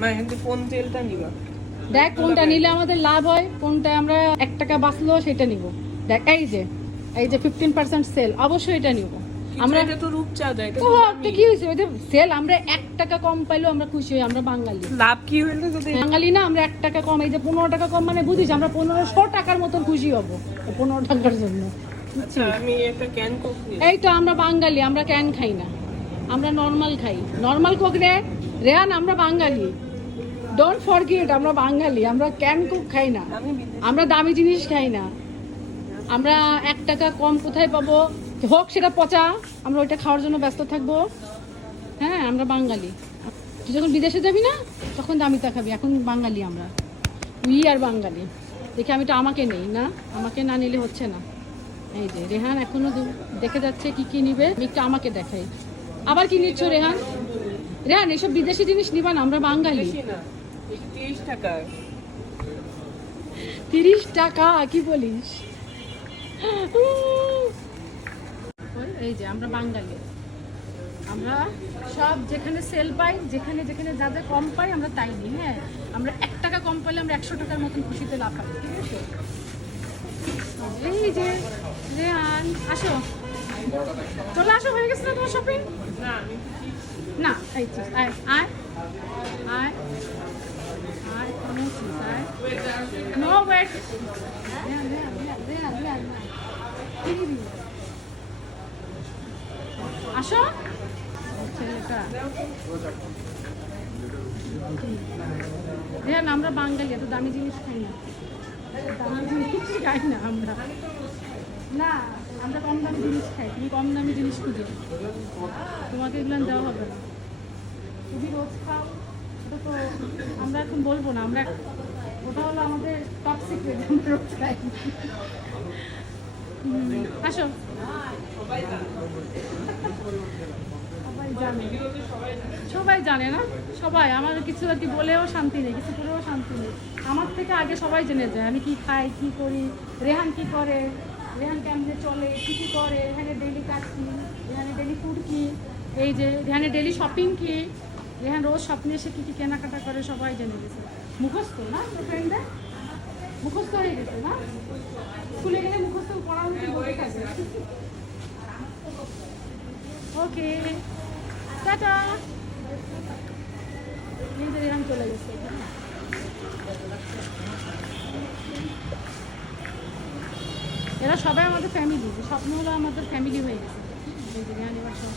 মা কিন্তু কোন তেলটা নিবা? দেখ কোনটা নিলে আমাদের লাভ হয়, কোনটা আমরা 1 টাকা বাঁচলো সেটা নিব। দেখ এই যে 15% সেল, অবশ্যই এটা নিব আমরা। এটা তো রূপচাঁদা, এটা ও তো তো কি হয়েছে, ওই যে সেল, আমরা 1 টাকা কম পাইলেও আমরা খুশি হই, আমরা বাঙালি। লাভ কি হইলো যদি বাঙালি না আমরা 1 টাকা কম, এই যে 15 টাকা কম মানে বুঝিস আমরা 1500 টাকার মতন খুশি হব 15 টাকার জন্য। আচ্ছা আমি একটা ক্যান কোক নিই। এই তো আমরা বাঙালি, আমরা ক্যান খাই না, আমরা নর্মাল খাই। নর্মাল কোক রে রেহান, আমরা বাঙালি, ডোন্ট ফরগেট, আমরা বাঙালি, আমরা ক্যান কোক খাই না, আমরা দামি জিনিস খাই না। আমরা 1 টাকা কম কোথায় পাবো, হোক সেটা পচা, আমরা ওইটা খাওয়ার জন্য ব্যস্ত থাকবো। হ্যাঁ আমরা বাঙালি। তুই যখন বিদেশে যাবি না তখন দামিটা খাবি, এখন বাঙালি আমরা, উই আর বাঙালি। দেখি আমি তো আমাকে নেই না, আমাকে না নিলে হচ্ছে না। এই যে রেহান এখনো দেখে যাচ্ছে কি কি নিবে, আমি একটু আমাকে দেখাই। আবার কি নিচ্ছ রেহান? রেহান এসব বিদেশি জিনিস নিবা না, আমরা বাঙালি। 30 টাকা। 30 টাকা কি বলিস? এই যে আমরা বাঙালি, আমরা সব যেখানে সেল পাই, যেখানে যেখানে যা যা কম পাই আমরা তাই নিই। হ্যাঁ আমরা 1 টাকা কম পাইলে আমরা 100 টাকার মতন খুশিতে লাফাই, ঠিক আছে? এই যে রেহান আসো, চলে আসো, হয়ে গেছে না তোমার শপিং? না এই তো আয় আয় আয় আয়, কোনো চিজ আয়, নো ওয়েট, আসো ছেলেটা। রেহান আমরা বাঙালি, এত দামি জিনিস খাই না, দামি জিনিস খাই না আমরা, না আমরা কম দামি জিনিস খাই, তুমি কম দামি জিনিস খুঁজো, তোমাকে এগুলো দেওয়া হবে না। তুমি রোজ খাও, ওটা তো আমরা এখন বলবো না, আমরা ওটা হলো আমাদের টপ সিক্রেট, আমরা রোজ খাই। আসো, সবাই জানে, সবাই জানে না, সবাই আমার কিছু আর কি বলেও শান্তি নেই, কিছু করেও শান্তি নেই। আমার থেকে আগে সবাই জেনে যায় আমি কি খাই, কি করি, রেহান কি করে, রেহান কেমনে চলে, কী কী করে, এখানে ডেইলি কাজ কি, এখানে ডেইলি ফুড কি, এই যে এখানে ডেইলি শপিং কি, রেহান রোজ স্বপ্নে এসে কী কী কেনাকাটা করে সবাই জেনে গেছে। মুখস্থ না ফ্রেন্ডদের, মুখস্থ হয়ে গেছে না, স্কুলে গেলে মুখস্থ পড়ানো বলতে থাকে। ওকে টাটা, এই যে রেহান চলে গেছে। এরা সবাই আমাদের ফ্যামিলি, স্বপ্ন হলো আমাদের ফ্যামিলি হয়ে গেছে। এই যে রেহান এবার সব